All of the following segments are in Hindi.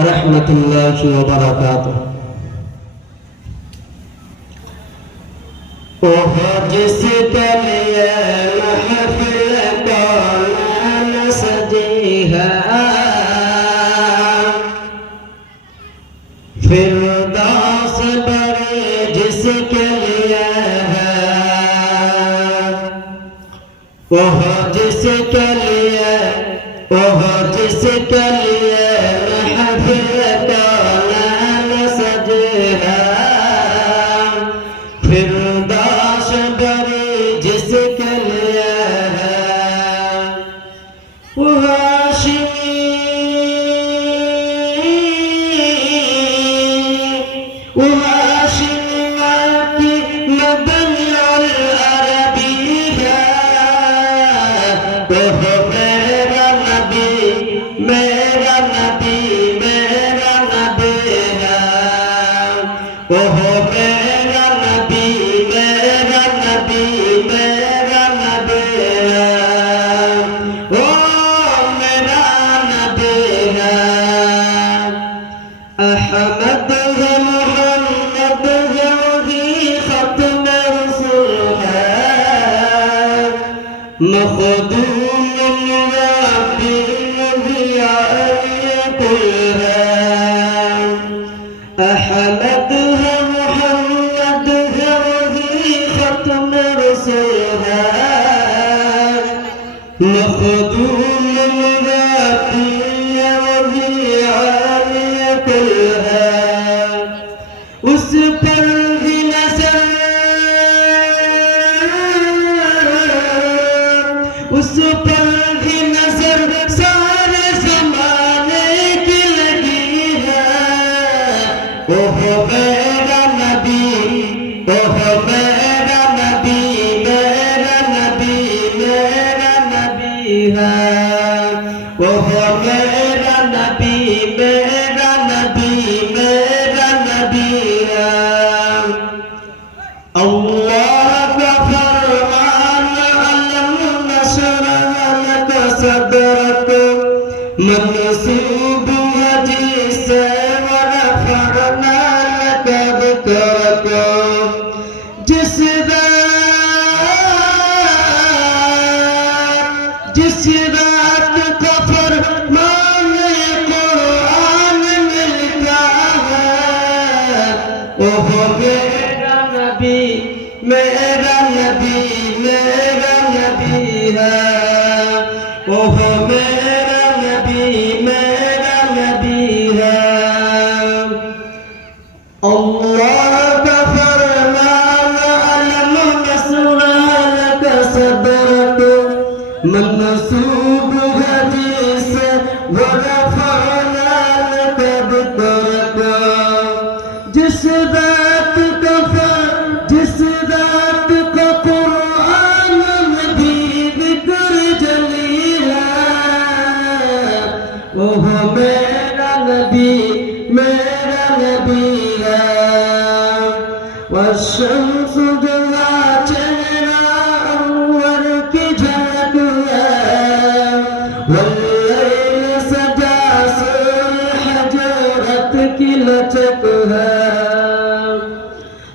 रहमतुल्लाहि व बरकातुहू। ओह जिसके लिए महफिल कौन सजी है, फिरदौस बड़ी जिसके लिए है, ओह जिसके लिए, ओह जिसके लिए महफिल कौन सजी है, फिरदौस बड़ी जिसके लिए है, वो हाशिमी, वो हाशिमी की मदनी और अरबी है, ओह मेरा नबी, मेरा नबी, मेरा नबी है, ओह मेरा नबी, मेरा नबी, मेरा नबी है, ओ मेरा नबी है। अहमद है, मोहम्मद है, वही खत्म रसूल है, मखदूम मुराबी वही आलिया कुल है। अहमद है, मोहम्मद है, वही खत्म रसूल है, मखदूम मुराबी वही आलिया कुल है। उस पर भी नजर, उस पर भी नजर सारे जमाने की लगी है, ओह मेरा नबी, ओह मेरा नबी, मेरा नबी, मेरा नबी है, ओह मेरा नबी, मेरा नबी, मेरा नबी है। अल्लाह का फरमान, अलम नशरह लक सदरक, मंसूब है जिसे वरफ़अना लक ज़िक्रक। जिस रात का फरमान कुरान मिलता है, ओह मेरा नबी, मेरा नबी, मेरा नबी है, ओह मेरा नबी, मेरा नबी है। अल्लाह का फरमान, अलम नशरह लक सदरक, मंसूब है जिसे वरफ़अना लक ज़िक्रक। जिस रात का कुरान में भी ज़िक्र जली है, ओह मेरा नबी, मेरा नबी है। वशम्स जुला चेहरा अनवर की झलक है, वल्लैल सजा सुर हजरत की लचक है।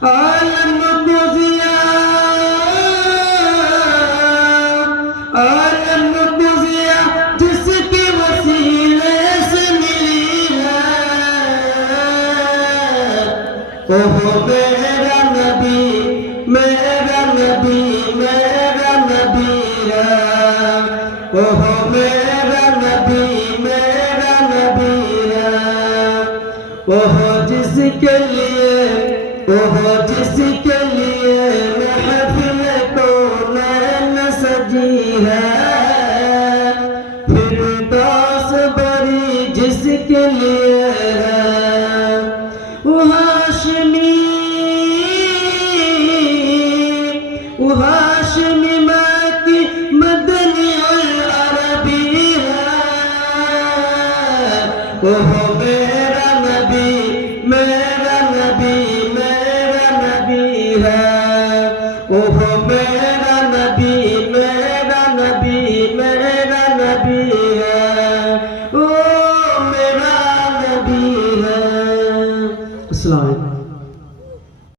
आलम को जिया, आलम को जिया जिसके वसीले से मिली है, ओह मेरा नबी, मेरा नबी, मेरा नबी है, ओह मेरा नबी, मेरा नबी है। ओह जिसके लिए, ओह जिसके लिए महफिल कौन सजी है, फिरदौस बड़ी जिसके लिए है, वो हाशिमी, वो हाशिमी माँ की मदनी और अरबी है, ओह मेरा नबी, मेरा नबी, मेरा नबी है, ओह मेरा नबी, मेरा नबी, मेरा नबी है, ओ मेरा नबी। अस्सलाम वालेकुम।